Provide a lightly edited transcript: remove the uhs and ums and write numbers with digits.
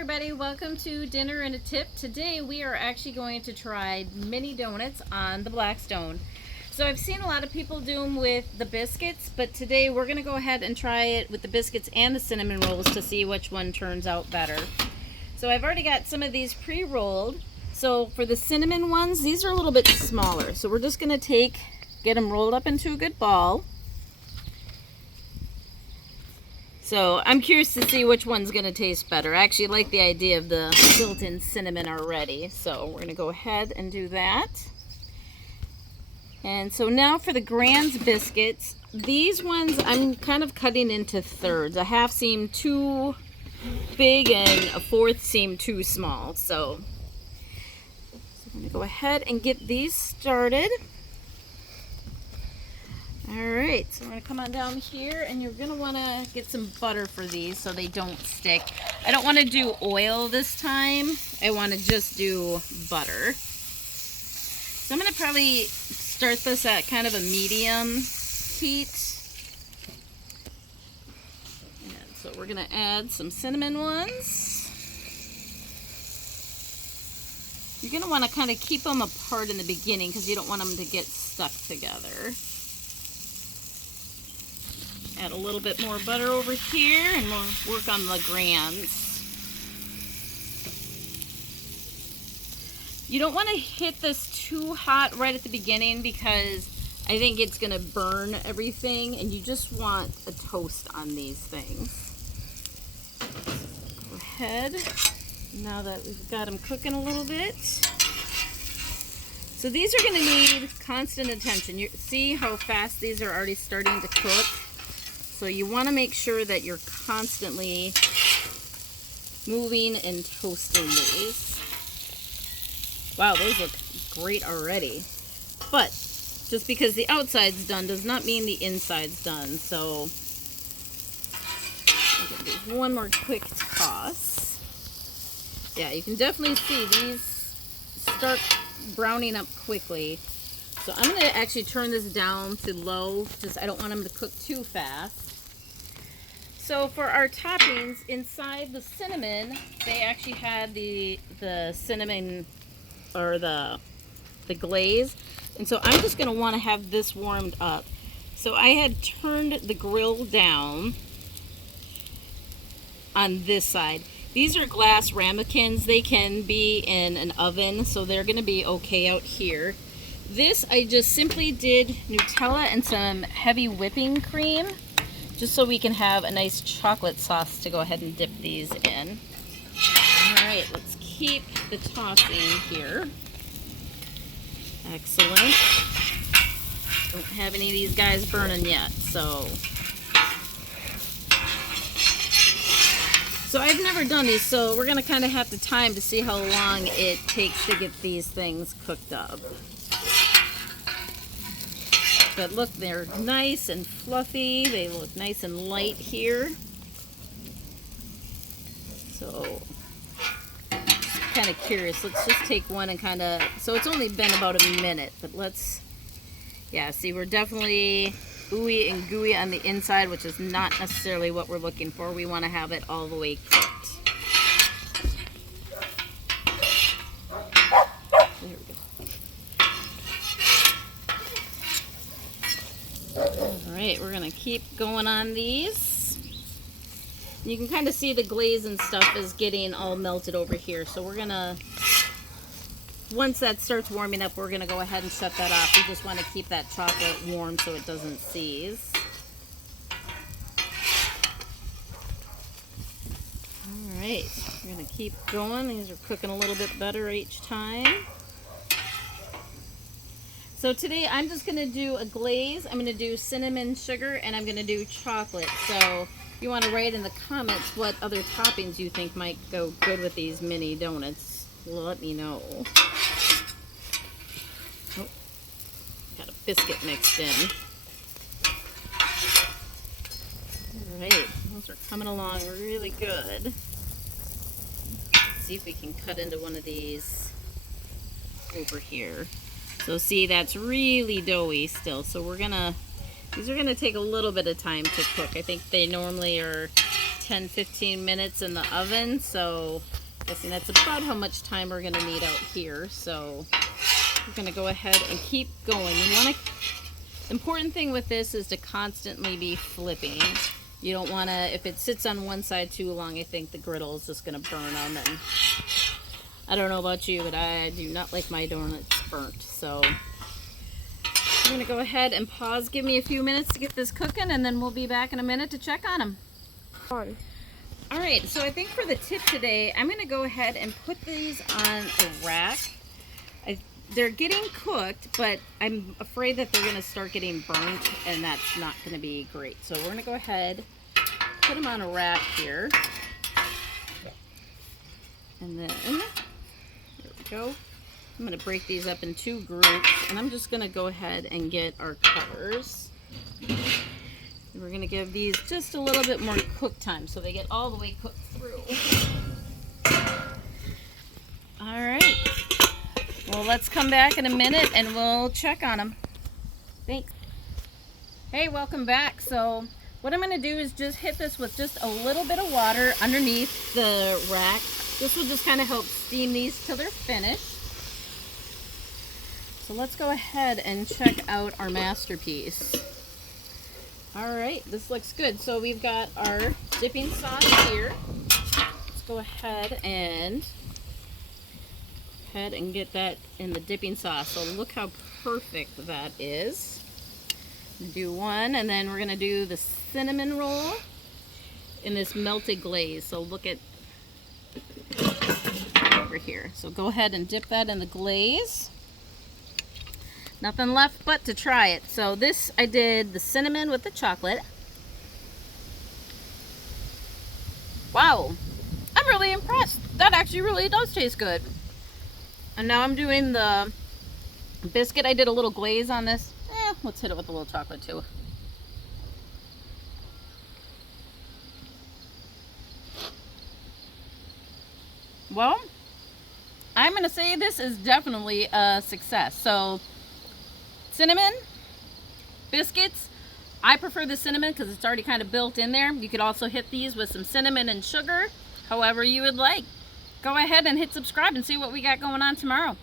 everybody, welcome to Dinner and a Tip. Today we are actually going to try mini donuts on the Blackstone. So I've seen a lot of people do them with the biscuits, but today we're going to go ahead and try it with the biscuits and the cinnamon rolls to see which one turns out better. So I've already got some of these pre-rolled. So for the cinnamon ones, these are a little bit smaller. So we're just going to get them rolled up into a good ball. So I'm curious to see which one's going to taste better. I actually like the idea of the built-in cinnamon already. So we're going to go ahead and do that. And so now for the Grand's biscuits. These ones I'm kind of cutting into thirds. A half seemed too big and a fourth seemed too small. So I'm going to go ahead and get these started. Alright, so we're going to come on down here and you're going to want to get some butter for these so they don't stick. I don't want to do oil this time. I want to just do butter. So I'm going to probably start this at kind of a medium heat. And so we're going to add some cinnamon ones. You're going to want to kind of keep them apart in the beginning because you don't want them to get stuck together. Add a little bit more butter over here and we'll work on the Grands. You don't want to hit this too hot right at the beginning because I think it's going to burn everything and you just want a toast on these things. Go ahead, now that we've got them cooking a little bit. So these are going to need constant attention. You see how fast these are already starting to cook? So you want to make sure that you're constantly moving and toasting these. Wow, those look great already. But just because the outside's done does not mean the inside's done. So I'm going to do one more quick toss. Yeah, you can definitely see these start browning up quickly. So I'm going to actually turn this down to low. I don't want them to cook too fast. So for our toppings, inside the cinnamon, they actually had the cinnamon or the glaze. And so I'm just going to want to have this warmed up. So I had turned the grill down on this side. These are glass ramekins. They can be in an oven, so they're going to be okay out here. This I just simply did Nutella and some heavy whipping cream, just so we can have a nice chocolate sauce to go ahead and dip these in. Alright, let's keep the tossing here. Excellent. Don't have any of these guys burning yet, so I've never done these, so we're going to kind of have to time to see how long it takes to get these things cooked up. But look, they're nice and fluffy. They look nice and light here. So, kind of curious. Let's just take one and kind of, so it's only been about a minute, but let's, yeah, see, we're definitely ooey and gooey on the inside, which is not necessarily what we're looking for. We want to have it all the way cooked. There we go. Alright, we're going to keep going on these. You can kind of see the glaze and stuff is getting all melted over here. So we're going to, once that starts warming up, we're going to go ahead and shut that off. We just want to keep that chocolate warm so it doesn't seize. Alright, we're going to keep going. These are cooking a little bit better each time. So today I'm just going to do a glaze. I'm going to do cinnamon sugar and I'm going to do chocolate. So if you want to write in the comments what other toppings you think might go good with these mini donuts, let me know. Oh, got a biscuit mixed in. Alright, those are coming along really good. Let's see if we can cut into one of these over here. So see, that's really doughy still. So these are gonna take a little bit of time to cook. I think they normally are 10-15 minutes in the oven, so guessing that's about how much time we're gonna need out here. So we're gonna go ahead and keep going. You wanna, the important thing with this is to constantly be flipping. You don't wanna, if it sits on one side too long, I think the griddle is just gonna burn them. And I don't know about you, but I do not like my donuts burnt. So I'm gonna go ahead and pause, give me a few minutes to get this cooking, and then we'll be back in a minute to check on them. All right, so I think for the tip today, I'm gonna go ahead and put these on a rack. They're getting cooked, but I'm afraid that they're gonna start getting burnt, and that's not gonna be great. So we're gonna go ahead, put them on a rack here. And then, there we go. I'm gonna break these up in 2 groups, and I'm just gonna go ahead and get our cutters. We're gonna give these just a little bit more cook time so they get all the way cooked through. All right. Well, let's come back in a minute and we'll check on them. Thanks. Hey, welcome back. So what I'm gonna do is just hit this with just a little bit of water underneath the rack. This will just kind of help steam these till they're finished. So let's go ahead and check out our masterpiece. All right, this looks good. So we've got our dipping sauce here. Let's go ahead and get that in the dipping sauce. So look how perfect that is. Do one, and then we're gonna do the cinnamon roll in this melted glaze. So look at over here. So go ahead and dip that in the glaze. Nothing left but to try it. So this, I did the cinnamon with the chocolate. Wow, I'm really impressed. That actually really does taste good. And now I'm doing the biscuit. I did a little glaze on this. Let's hit it with a little chocolate too. Well, I'm gonna say this is definitely a success. So cinnamon, biscuits. I prefer the cinnamon because it's already kind of built in there. You could also hit these with some cinnamon and sugar, however you would like. Go ahead and hit subscribe and see what we got going on tomorrow.